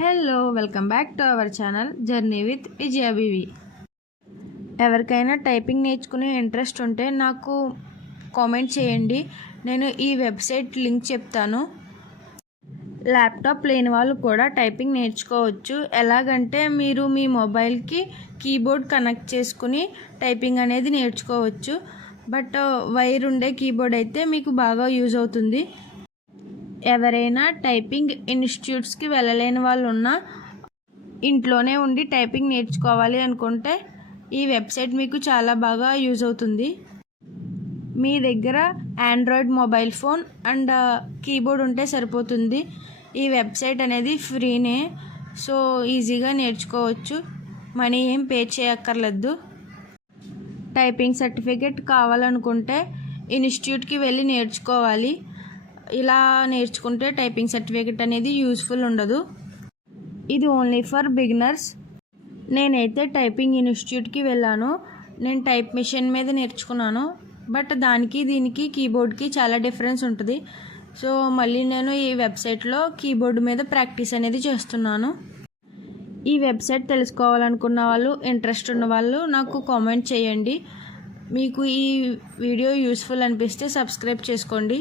Hello welcome back to our channel journey with Vijaya BV. ఎవరికైనా typing నేర్చుకునే interest ఉంటే నాకు కామెంట్ చేయండి. నేను ఈ వెబ్సైట్ లింక్ చెప్తాను. ల్యాప్టాప్ లేని వాళ్ళు కూడా టైపింగ్ నేర్చుకోవచ్చు. ఎలాగంటే మీరు మీ మొబైల్కి కీబోర్డ్ కనెక్ట్ చేసుకుని టైపింగ్ అనేది నేర్చుకోవచ్చు. బట్ వైర్ ఉండే కీబోర్డ్ అయితే మీకు బాగా యూజ్ అవుతుంది. ఎవరైనా టైపింగ్ ఇన్స్టిట్యూట్స్కి వెళ్ళలేని వాళ్ళు ఉన్నా ఇంట్లోనే ఉండి టైపింగ్ నేర్చుకోవాలి అనుకుంటే ఈ వెబ్సైట్ మీకు చాలా బాగా యూజ్ అవుతుంది. మీ దగ్గర Android mobile phone and keyboard ఉంటే సరిపోతుంది. ఈ వెబ్సైట్ అనేది ఫ్రీనే, సో ఈజీగా నేర్చుకోవచ్చు. మనీ ఏం పే చేయక్కర్లేదు. టైపింగ్ సర్టిఫికేట్ కావాలనుకుంటే ఇన్స్టిట్యూట్కి వెళ్ళి నేర్చుకోవాలి. ఇలా నేర్చుకుంటే టైపింగ్ సర్టిఫికేట్ అనేది యూస్ఫుల్ ఉండదు. ఇది ఓన్లీ ఫర్ బిగినర్స్. నేనైతే టైపింగ్ ఇన్స్టిట్యూట్కి వెళ్ళాను. నేను టైప్ మిషన్ మీద నేర్చుకున్నాను. బట్ దానికి దీనికి కీబోర్డ్కి చాలా డిఫరెన్స్ ఉంటుంది. సో మళ్ళీ నేను ఈ వెబ్సైట్లో కీబోర్డ్ మీద ప్రాక్టీస్ అనేది చేస్తున్నాను. ఈ వెబ్సైట్ తెలుసుకోవాలనుకున్న వాళ్ళు, ఇంట్రెస్ట్ ఉన్న వాళ్ళు నాకు కామెంట్ చేయండి. మీకు ఈ వీడియో యూస్ఫుల్ అనిపిస్తే సబ్స్క్రైబ్ చేసుకోండి.